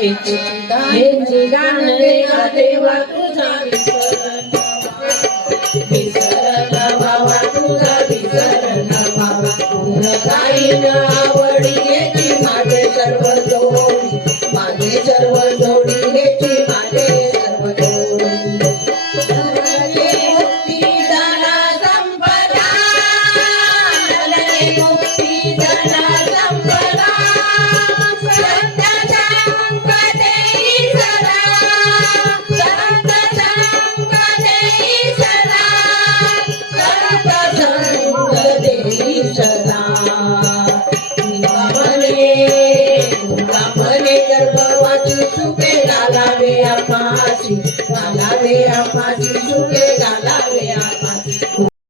हेची दान देवा देवा तुझा विसर न भावा तुझा विसर न भावा गुण गाईन